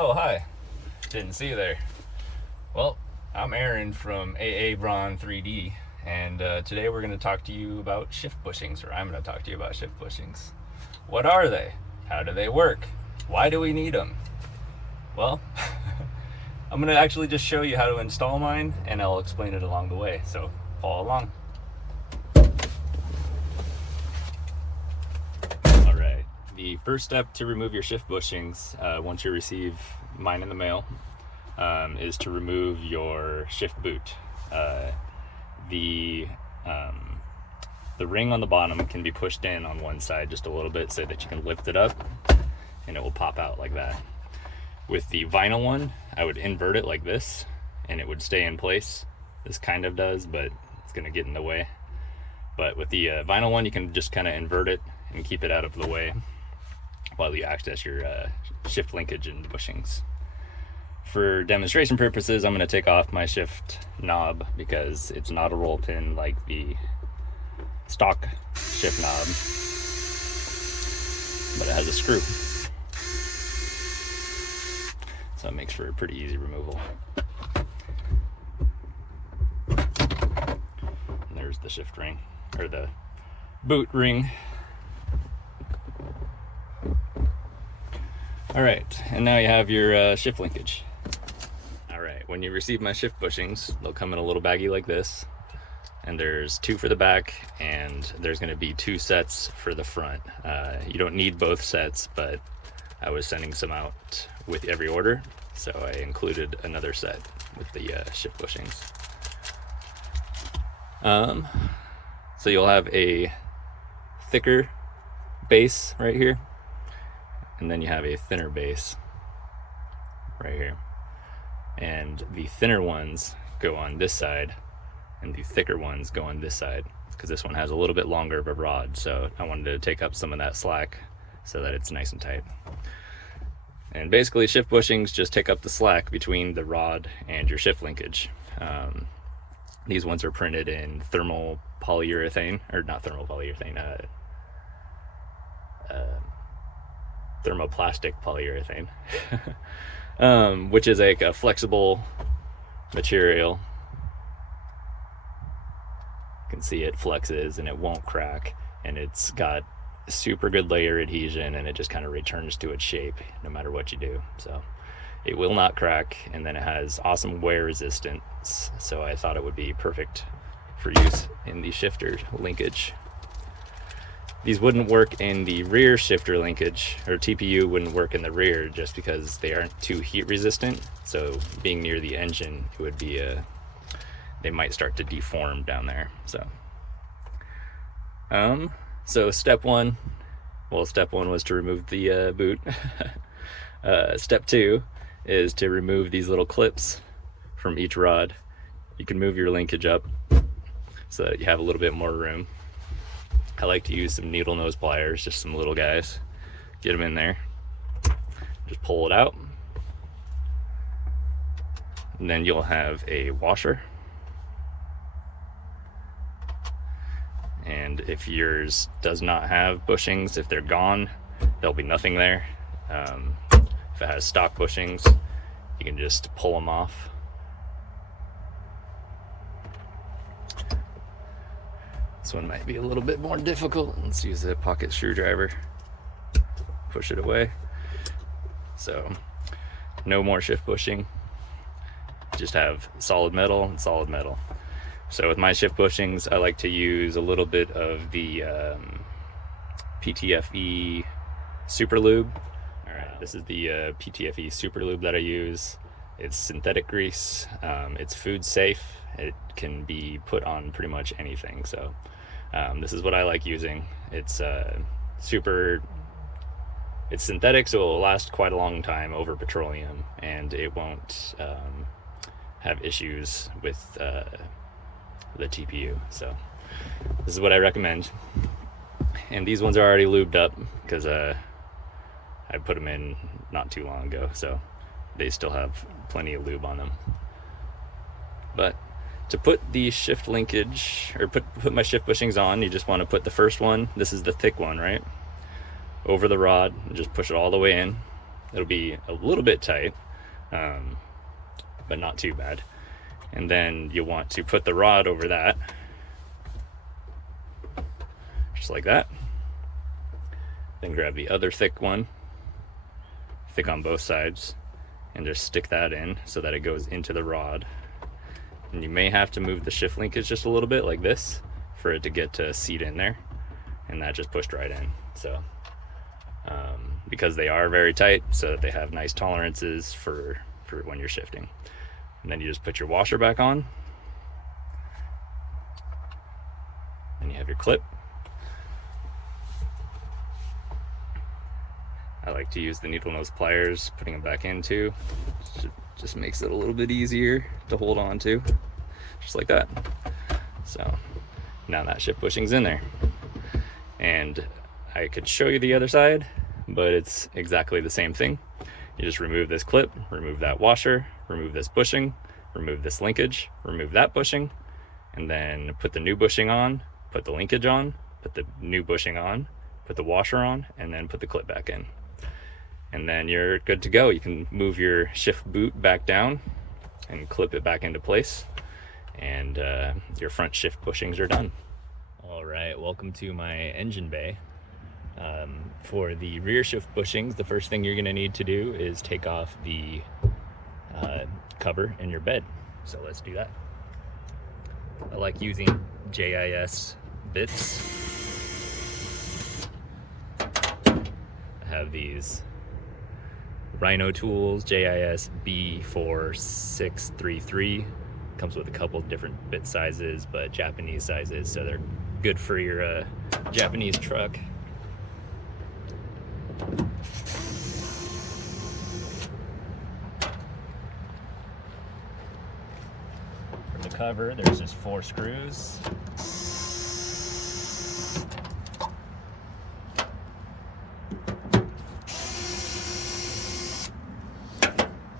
Oh, hi. Didn't see you there. Well, I'm Aaron from AA Braun 3D, and today we're going to talk to you about shift bushings, or I'm going to talk to you about shift bushings. What are they? How do they work? Why do we need them? Well, I'm going to actually just show you how to install mine, and I'll explain it along the way, so follow along. Alright, the first step to remove your shift bushings, once you receive mine in the mail, is to remove your shift boot. The ring on the bottom can be pushed in on one side just a little bit so that you can lift it up and it will pop out like that. With the vinyl one, I would invert it like this and it would stay in place. This kind of does, but it's going to get in the way. But with the vinyl one, you can just kind of invert it and keep it out of the way while you access your shift linkage and bushings. For demonstration purposes, I'm going to take off my shift knob because it's not a roll pin like the stock shift knob, but it has a screw. So it makes for a pretty easy removal. And there's the shift ring, or the boot ring. All right, and now you have your shift linkage. All right, when you receive my shift bushings, they'll come in a little baggie like this, and there's 2 for the back, and there's going to be 2 sets for the front. You don't need both sets, but I was sending some out with every order, so I included another set with the shift bushings. So you'll have a thicker base right here, and then you have a thinner base right here. And the thinner ones go on this side and the thicker ones go on this side, because this one has a little bit longer of a rod, so I wanted to take up some of that slack so that it's nice and tight. And basically shift bushings just take up the slack between the rod and your shift linkage. These ones are printed in thermal polyurethane, or not thermal polyurethane, thermoplastic polyurethane, which is like a flexible material. You can see it flexes and it won't crack, and it's got super good layer adhesion, and it just kind of returns to its shape no matter what you do. So it will not crack, and then it has awesome wear resistance, so I thought it would be perfect for use in the shifter linkage. These wouldn't work in the rear shifter linkage, or TPU wouldn't work in the rear just because they aren't too heat resistant. So being near the engine, it would be they might start to deform down there. So step one was to remove the boot. Step 2 is to remove these little clips from each rod. You can move your linkage up so that you have a little bit more room. I like to use some needle nose pliers, just some little guys. Get them in there, just pull it out, and then you'll have a washer. And if yours does not have bushings, if they're gone, there'll be nothing there. If it has stock bushings, you can just pull them off. This one might be a little bit more difficult. Let's use a pocket screwdriver, push it away. So no more shift bushing, just have solid metal and solid metal. So with my shift bushings, I like to use a little bit of the PTFE Super Lube. All right, this is the PTFE Super Lube that I use. It's synthetic grease. It's food safe. It can be put on pretty much anything. So this is what I like using. It's it's synthetic, so it will last quite a long time over petroleum, and it won't have issues with the TPU. So this is what I recommend. And these ones are already lubed up because I put them in not too long ago, so they still have plenty of lube on them. But to put the shift linkage, or put my shift bushings on, you just want to put the first one, this is the thick one, right, over the rod, and just push it all the way in. It'll be a little bit tight, but not too bad. And then you want to put the rod over that, just like that. Then grab the other thick one, thick on both sides, and just stick that in so that it goes into the rod. And you may have to move the shift linkage just a little bit like this for it to get to seat in there, and that just pushed right in. So because they are very tight, so that they have nice tolerances for when you're shifting. And then you just put your washer back on, and you have your clip. I like to use the needle nose pliers, putting them back in too. Just makes it a little bit easier to hold on to, just like that. So now that shift bushing's in there. And I could show you the other side, but it's exactly the same thing. You just remove this clip, remove that washer, remove this bushing, remove this linkage, remove that bushing, and then put the new bushing on, put the linkage on, put the new bushing on, put the washer on, and then put the clip back in. And then you're good to go. You can move your shift boot back down and clip it back into place, and your front shift bushings are done. All right, welcome to my engine bay. For the rear shift bushings, the first thing you're going to need to do is take off the cover in your bed. So let's do that. I like using JIS bits. I have these Rhino tools, JIS B4633. Comes with a couple different bit sizes, but Japanese sizes, so they're good for your Japanese truck. For the cover, there's just 4 screws.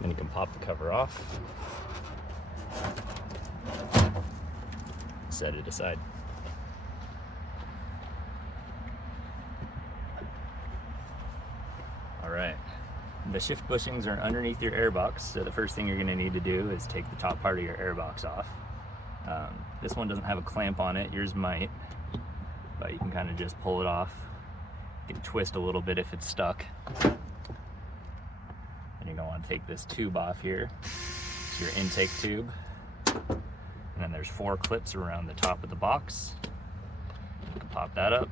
Then you can pop the cover off, set it aside. All right, the shift bushings are underneath your airbox, so the first thing you're going to need to do is take the top part of your airbox off. This one doesn't have a clamp on it, yours might, but you can kind of just pull it off. You can twist a little bit if it's stuck. And you're going to want to take this tube off here. It's your intake tube. And then there's 4 clips around the top of the box. You can pop that up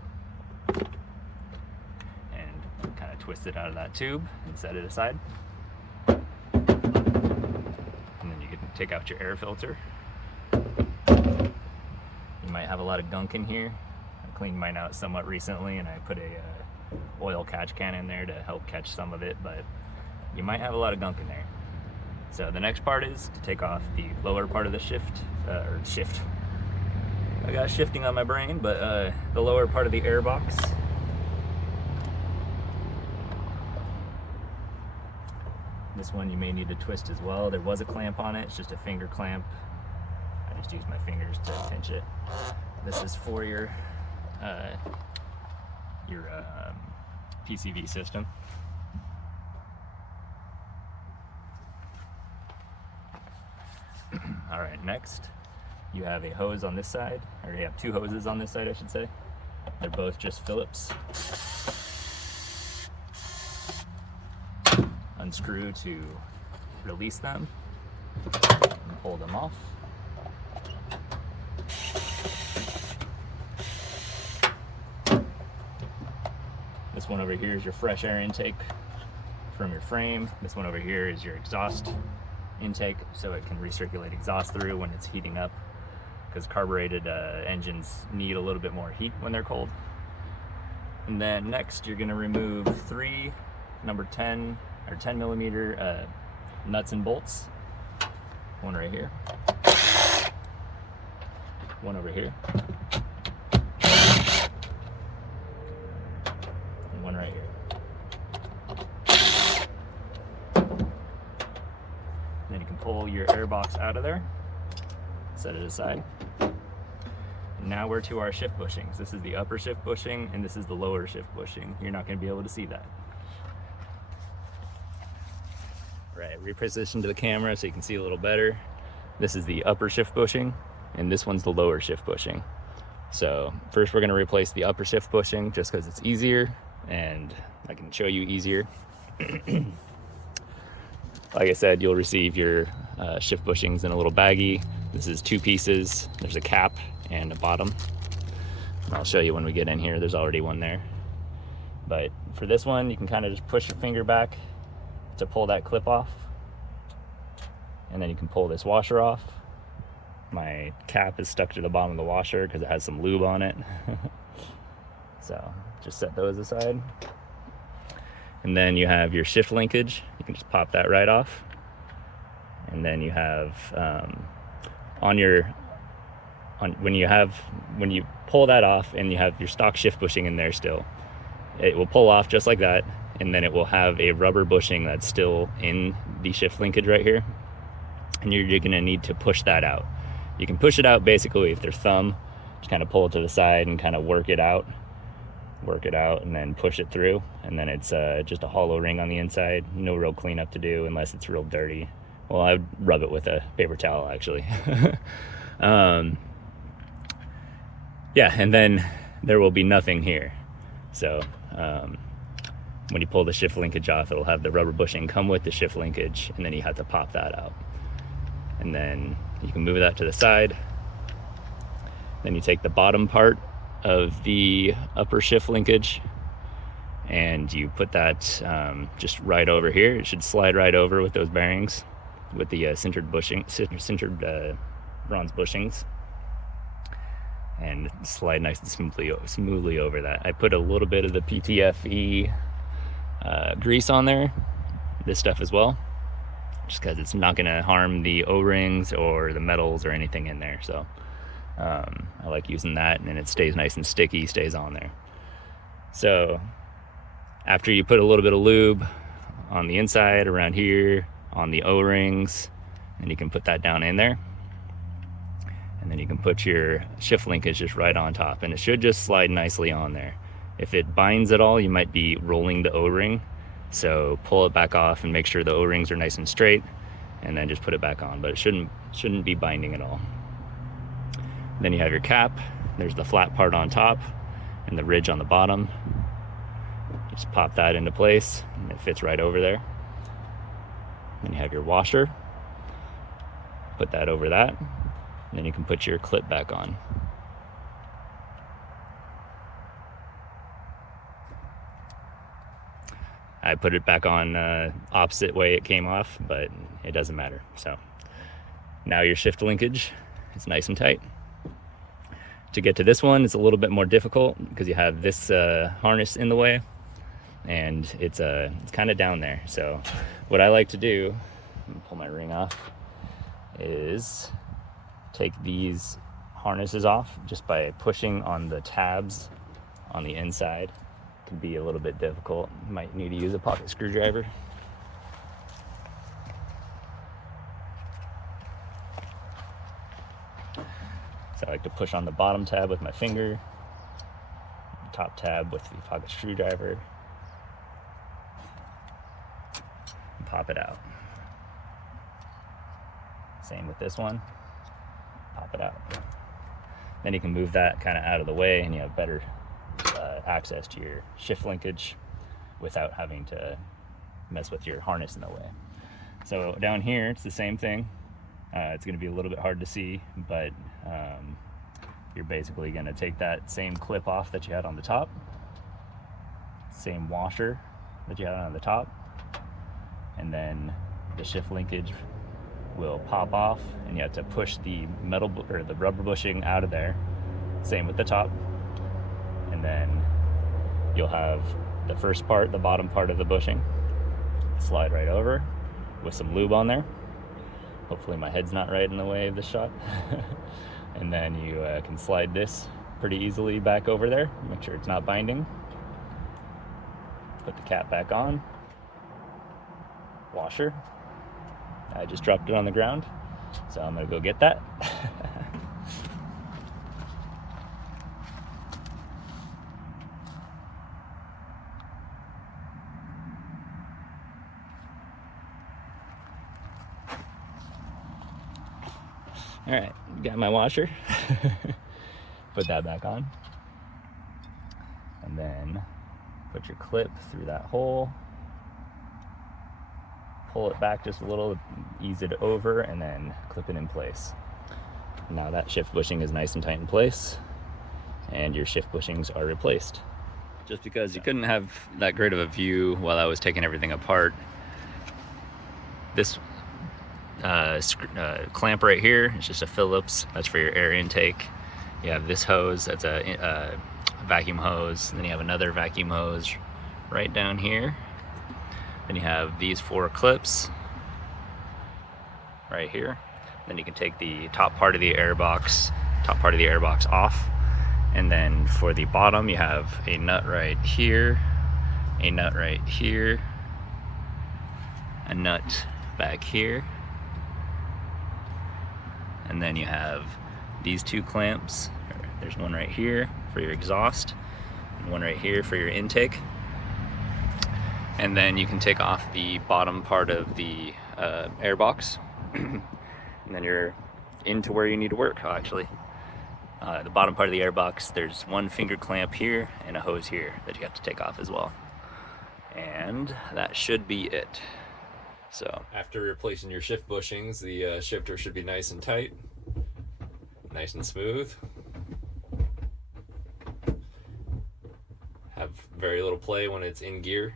and kind of twist it out of that tube and set it aside. And then you can take out your air filter. You might have a lot of gunk in here. I cleaned mine out somewhat recently, and I put a oil catch can in there to help catch some of it, but you might have a lot of gunk in there. So the next part is to take off the lower part of the shift. I got shifting on my brain, but the lower part of the airbox. This one you may need to twist as well. There was a clamp on it, it's just a finger clamp. I just use my fingers to pinch it. This is for your PCV system. All right, next you have a hose on this side, or you have 2 hoses on this side, I should say. They're both just Phillips. Unscrew to release them and pull them off. This one over here is your fresh air intake from your frame. This one over here is your exhaust intake, so it can recirculate exhaust through when it's heating up, because carbureted engines need a little bit more heat when they're cold. And then next you're going to remove 3 number 10 or 10 millimeter nuts and bolts. One right here, one over here, and one right here. Then you can pull your airbox out of there, set it aside. Now we're to our shift bushings. This is the upper shift bushing and this is the lower shift bushing. You're not going to be able to see that. Right, reposition to the camera so you can see a little better. This is the upper shift bushing, and this one's the lower shift bushing. So first we're going to replace the upper shift bushing just because it's easier and I can show you easier. Like I said, you'll receive your shift bushings in a little baggie. This is 2 pieces. There's a cap and a bottom. I'll show you when we get in here. There's already one there. But for this one, you can kind of just push your finger back to pull that clip off. And then you can pull this washer off. My cap is stuck to the bottom of the washer because it has some lube on it. So just set those aside. And then you have your shift linkage. You can just pop that right off. And then you have when you pull that off and you have your stock shift bushing in there still, it will pull off just like that, and then it will have a rubber bushing that's still in the shift linkage right here, and you're going to need to push that out. You can push it out basically with your thumb, just kind of pull it to the side and kind of work it out, and then push it through, and then it's just a hollow ring on the inside. No real cleanup to do unless it's real dirty. Well, I would rub it with a paper towel actually. Yeah, and then there will be nothing here. So when you pull the shift linkage off, it'll have the rubber bushing come with the shift linkage, and then you have to pop that out. And then you can move that to the side. Then you take the bottom part of the upper shift linkage and you put that just right over here. It should slide right over with those bearings, with the sintered bronze bushings, and slide nice and smoothly over that. I put a little bit of the PTFE grease on there, this stuff as well, just because it's not going to harm the O-rings or the metals or anything in there. So I like using that, and then it stays nice and sticky, stays on there. So after you put a little bit of lube on the inside, around here, on the O-rings, and you can put that down in there. And then you can put your shift linkage just right on top, and it should just slide nicely on there. If it binds at all, you might be rolling the O-ring. So pull it back off and make sure the O-rings are nice and straight, and then just put it back on, but it shouldn't be binding at all. Then you have your cap. There's the flat part on top and the ridge on the bottom. Just pop that into place and it fits right over there. Then you have your washer. Put that over that. And then you can put your clip back on. I put it back on opposite way it came off, but it doesn't matter. So now your shift linkage is nice and tight. To get to this one, it's a little bit more difficult because you have this harness in the way, and it's kind of down there. So what I like to do, let me pull my ring off, is take these harnesses off just by pushing on the tabs on the inside. It can be a little bit difficult. You might need to use a pocket screwdriver. So I like to push on the bottom tab with my finger, top tab with the pocket screwdriver, and pop it out. Same with this one, pop it out. Then you can move that kind of out of the way, and you have better access to your shift linkage without having to mess with your harness in the way. So down here, it's the same thing. It's going to be a little bit hard to see, but you're basically going to take that same clip off that you had on the top, same washer that you had on the top, and then the shift linkage will pop off, and you have to push the metal or the rubber bushing out of there. Same with the top, and then you'll have the first part, the bottom part of the bushing, slide right over with some lube on there. Hopefully my head's not right in the way of the shot. And then you can slide this pretty easily back over there. Make sure it's not binding. Put the cap back on. Washer. I just dropped it on the ground, so I'm gonna go get that. All right, got my washer. Put that back on. And then put your clip through that hole. Pull it back just a little, ease it over, and then clip it in place. Now that shift bushing is nice and tight in place, and your shift bushings are replaced. Just because you couldn't have that great of a view while I was taking everything apart, this clamp right here is just a Phillips. That's for your air intake. You have this hose, that's a vacuum hose. And then you have another vacuum hose right down here. Then you have these 4 clips right here. Then you can take the top part of the air box off. And then for the bottom, you have a nut right here, a nut right here, a nut back here, and then you have these 2 clamps. There's one right here for your exhaust, and one right here for your intake. And then you can take off the bottom part of the air box, and then you're into where you need to work. Oh, actually, the bottom part of the air box, there's one finger clamp here and a hose here that you have to take off as well. And that should be it. So after replacing your shift bushings, the shifter should be nice and tight, nice and smooth. Have very little play when it's in gear.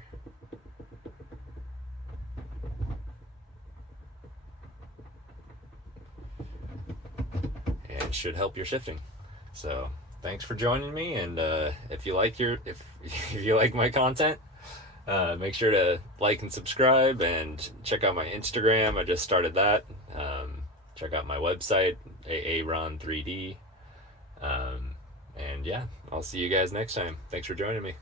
And should help your shifting. So thanks for joining me, and if you like my content, make sure to like and subscribe, and check out my Instagram. I just started that. Check out my website, AARon3D. And yeah, I'll see you guys next time. Thanks for joining me.